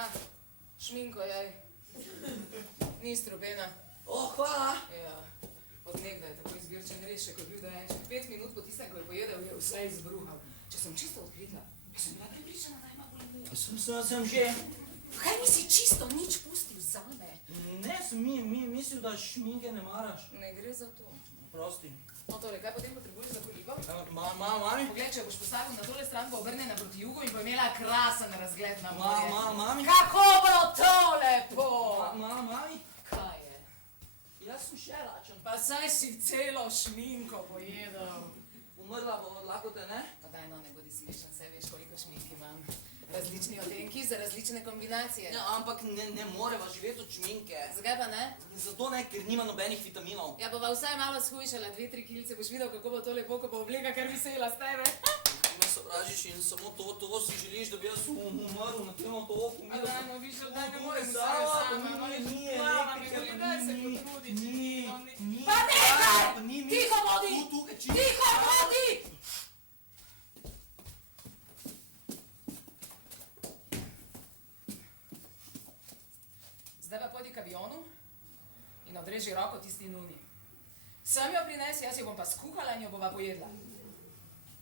Na, šminko, jaj. Ni strupena. Hvala. Ja, od nekdaj tako izbirčen res še kot bil dojenček. 5 minut po tistem, ko je pojedel, je vse izbruhal. Če sem čisto odkrila, sem bila prepričana, da ima bolnijo. Sem že. Kaj mi si čisto nič pustil zame? Ne, sem mislil, da šminke ne maraš. Ne gre za to. Prosti. No torej, kaj potem potrebuješ za koliko? Mami? Pogled, če boš postavil na tole stran, bo obrnjena proti jugu in bo imela krasen razgled na morje. Mami? Kako bo to lepo? Mami? Kaj je? Jaz sem še lačen. Pa saj si celo šminko pojedel. Umrla bo od lakote, ne? Pa daj no, ne bodi smešen, saj veš, koliko šminki imam. Različni odtenki za različne kombinacije. Ja, ampak ne moreva živeti od šminke. Zakaj pa ne? Zato ne, ker nima nobenih vitaminov. Ja, bova vsaj malo shujšala, 2-3 kilce, boš videl, kako bo to lepo, ko bo obleka kar visela s tebe. Ti me sovražiš in samo to si želiš, da bi jaz umrl na tem otoku. A daj no, višel, daj ne morem vsaj sama, no veš, plava mi boli, daj se potrudi. Pa nekaj! Tiho bodi! Tiho bodi! Zdaj pa pojdi k avionu in odreži roko tisti nuni. Sem jo prinesi, jaz jo bom pa skuhala in jo bova pojedla.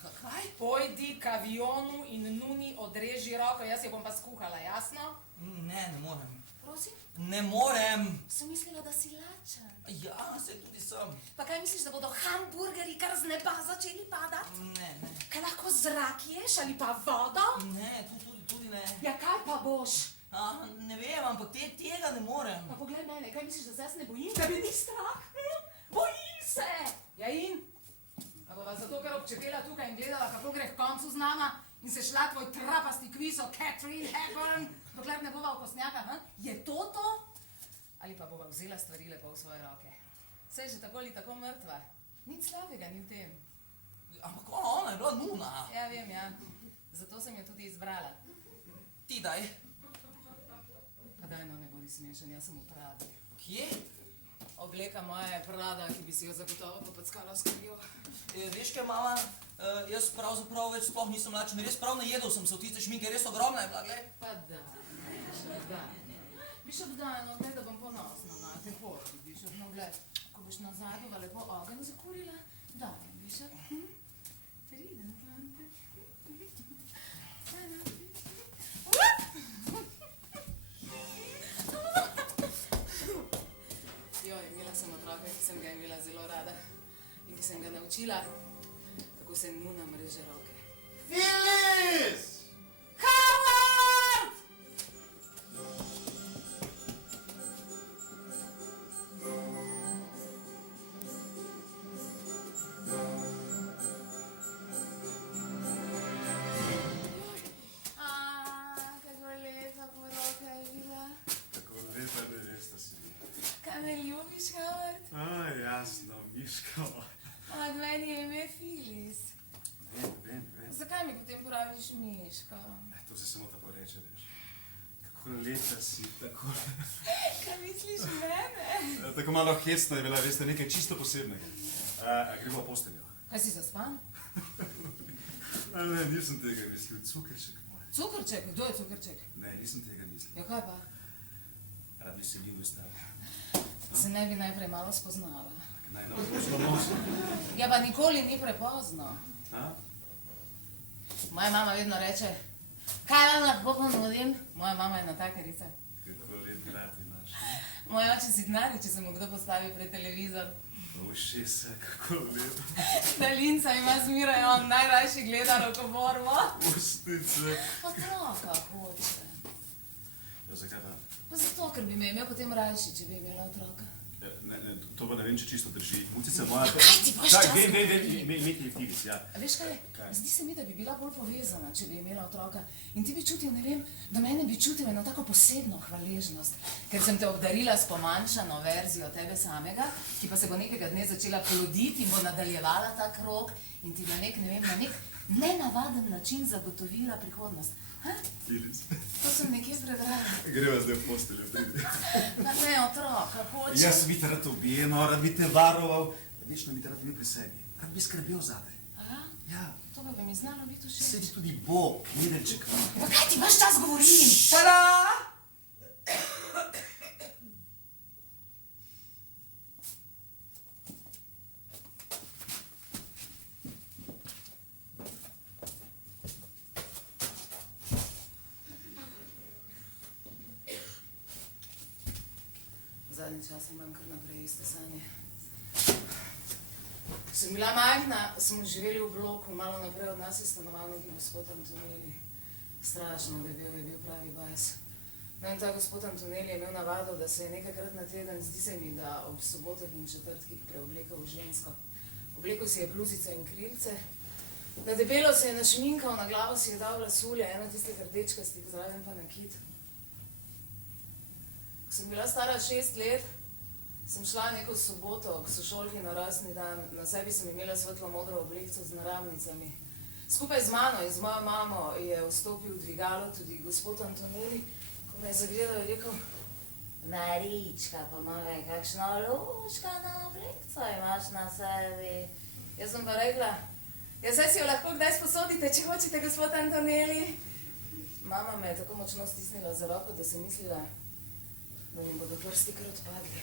Kaj? Pojdi k avionu in nuni odreži roko, jaz jo bom pa skuhala, jasno? Ne morem. Prosim? Ne morem. Sem mislila, da si lačen. Ja, se tudi sem. Pa kaj misliš, da bodo hamburgerji kar z neba začeli padati? Ne. Kaj lahko zrak ješ ali pa vodo? Ne, tudi ne. Ja, kaj pa boš? Ne vem, ampak tega ne morem. Pa poglej mene, kaj misliš, da se ne bojim? Da bi ni strah? Bojim se! Ja in? A bova zato kar občepela tukaj in gledala, kako gre k koncu z nama in se šla tvoj trapasti kviz o Catherine Hepburn, dokler ne bova okostnjaka, Je to to? Ali pa bova vzela stvari lepo v svoje roke? Saj je že tako ali tako mrtva. Nič slabega ni v tem. Ampak ona je bila nuna. Ja, vem, ja. Zato sem jo tudi izbrala. Ti daj. Pa daj no, ne bodi smešen, jaz sem v Pradi. Kje? Obleka moja je Prada, ki bi si jo zagotovo popackala s krvjo. Veš kaj, mama, jaz pravzaprav več sploh nisem lačen. Res prav najedel sem se v tiste šminke, res ogromna je bila, gled. Pa da, Bišop, daj no, gled, da bom ponosna na te poti, Bišop, no, gled, ko boš nazaj bova lepo ogenj zakurila, daj, Bišop, pride na plante. Joj, imela sem otroka, ki sem ga imela zelo rada in ki sem ga naučila, kako se nuna mreže roke. Filis! Howard! Kako lepa poroka je bila. Tako lepa, da je res ta si. Kaj me ljubiš, Howard? Jasno, Miško. Od meni je ime Filis. Vem. Zakaj mi potem praviš Miško? To se samo tako reče, veš. Kako leta si, tako... Kaj misliš mene? Tako malo hecno je bila, veste, nekaj čisto posebnega. A gremo v posteljo? Kaj si zaspan? Ne, nisem tega mislil. Cukrček moj. Cukrček? Kdo je Cukrček? Ne, nisem tega mislil. Ja, kaj pa? Rad bi se ljubil zdrav. Se ne bi najprej malo spoznala. Naj nam poslomosno. Ja, pa nikoli ni prepozno. Moja mama vedno reče, kaj vam lahko ponudim? Moja mama je natakarica. Kako lep grad imaš. Moj oče sidnari, če se mu kdo postavi pred televizor. Ušesa, kako lep. Dalinca ima zmeraj, on najrajši gleda rokoborbo. Ustnice. Otroka hoče. Ja, zakaj pa? Pa zato, ker bi me imel potem rajši, če bi imela otroka. Ne, to pa ne vem, če čisto drži. Mucica moja... Kaj ti boš čas? Vem, imeti je Filis, ja. A veš kaj? Zdi se mi, da bi bila bolj povezana, če bi imela otroka. In ti bi čutil, ne vem, do mene bi čutil eno tako posebno hvaležnost, ker sem te obdarila s pomanjšano verzijo tebe samega, ki pa se bo nekega dne začela ploditi in bo nadaljevala ta krog in ti na nek nenavaden način zagotovila prihodnost. Filis. To sem nekje prebrala. Greva zdaj v posteljo, pridi. Pa ne, otroka, hoče. Jaz bi te rad objeno, rad bi te varoval. Večno bi te rad imel pri sebi. Rad bi skrbel zate. Aha, Ja. to pa bi mi znalo biti všeč. Sedi tudi Bog, nedeljček. Pa kaj ti vaš čas govorim? Tada! zadnje čase imam kar naprej iste sanje. Ko sem bila majhna, smo živeli v bloku, malo naprej od nas je stanoval neki gospod Antoneli. Strašno, da je bil pravi bajs. No in ta gospod Antoneli je imel navado, da se je nekajkrat na teden, zdi se mi, da ob sobotah in četrtkih preoblekel v žensko. Oblekel si je bluzice in krilce, na debelo se je našminkal, na glavo si je dal lasulje, eno tistih rdečkastih, zraven pa nakit. Ko sem bila stara 6 let, sem šla neko soboto k sošolki na rojstni dan, na sebi sem imela svetlo modro oblekco z naramnicami. Skupaj z mano in z mojo mamo je vstopil v dvigalo tudi gospod Antoneli, ko me je zagledal in rekel: Marička, pomagaj, kakšno luškano oblekco imaš na sebi. Jaz sem pa rekla: ja, saj si jo lahko kdaj sposodite, če hočete, gospod Antoneli. Mama me je tako močno stisnila za roko, da sem mislila, da mi bodo prsti kar odpadli.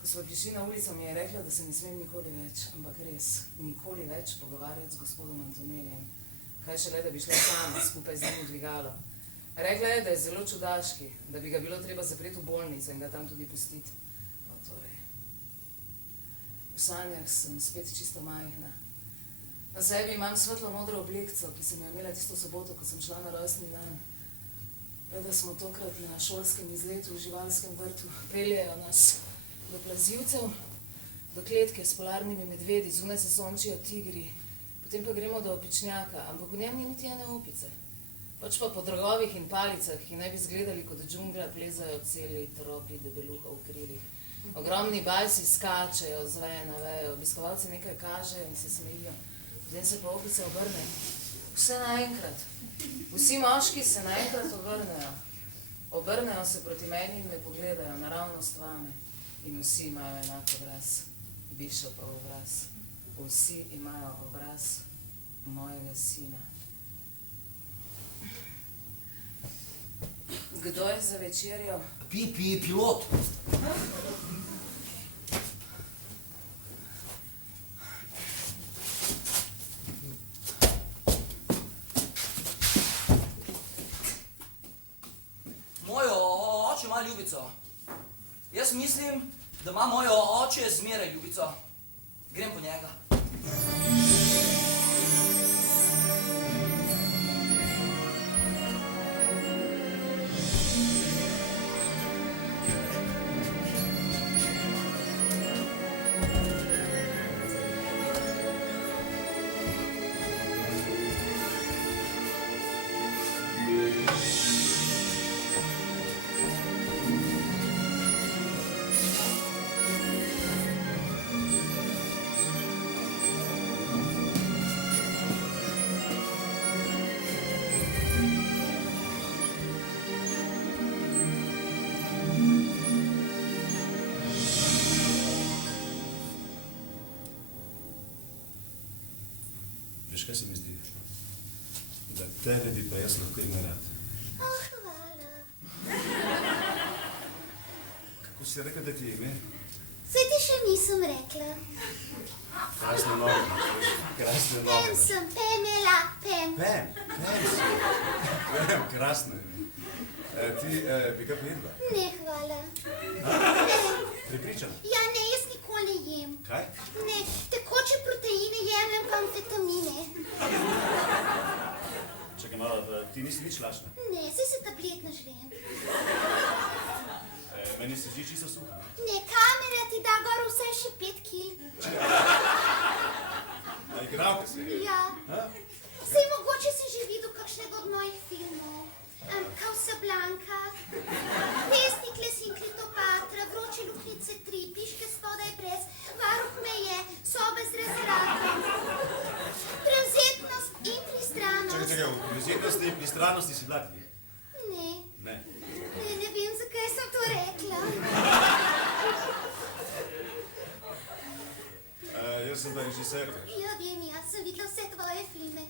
Ko smo prišli na ulico, mi je rekla, da se ne smem nikoli več, ampak res, nikoli več pogovarjati z gospodom Antonelijem. Kaj šele, da bi šla sama skupaj z njim v dvigalo. Rekla je, da je zelo čudaški, da bi ga bilo treba zapreti v bolnico in ga tam tudi pustiti. No, torej, v sanjah sem spet čisto majhna. Na sebi imam svetlo modro oblekco, ki sem jo imela tisto soboto, ko sem šla na rojstni dan. Da smo tokrat na šolskem izletu v živalskem vrtu, peljejo nas do plazivcev, do kletke s polarnimi medvedi, zunaj se sončijo tigri, potem pa gremo do opičnjaka, ampak v njem ni niti ene opice. Pač pa po drogovih in palicah, ki naj bi izgledali kot džungla, plezajo celi tropi debeluhov v krilih. Ogromni bajsi skačejo z veje na vejo, obiskovalci nekaj kažejo in se smejijo. Potem se pa opice obrnejo. Vse naenkrat. Vsi moški se naenkrat obrnejo. Obrnejo se proti meni in me pogledajo naravnost vame. In vsi imajo enak obraz. Bišopov obraz. Vsi imajo obraz mojega sina. Kdo je za večerjo? Pilot. Moj oče ima ljubico. Jaz mislim, da ima moj oče zmeraj ljubico. Grem po njega. Veš, kaj se mi zdi? Da tebe bi pa jaz lahko imel rad. Hvala. Kako si rekel, da ti je ime? Saj ti še nisem rekla. Krasne noge imaš, veš? Krasne noge Pem imaš. sem, Pamela, Pam. Pem si. Pem, krasno ime. Ti bi ga pojedla? Ne, hvala. Pripričan? Ja, ne, jaz nikoli ne jem. Kaj? Ne, tekoče proteine jemljem pa amfetamine. Čakaj malo, ti nisi nič lačna. Ne, saj se tablet nažrem. Meni se zdi čisto suha. Ne, kamera ti da gor vsaj še 5 kil. A igralka si? Ja. Saj mogoče si že videl kakšnega od mojih filmov. Casablanca, Pesnik les in Kleopatra, Vroče luknjice 3, Piške spodaj brez, Varuh meje, Sobe z razradom. Prevzetnost in pristranost. Čakaj, v prevzetnosti in pristranosti si bila ti? Ne. Ne. Ne vem, zakaj sem to rekla. Jaz sem pa režiser. Ja, vem, jaz sem videla vse tvoje filme.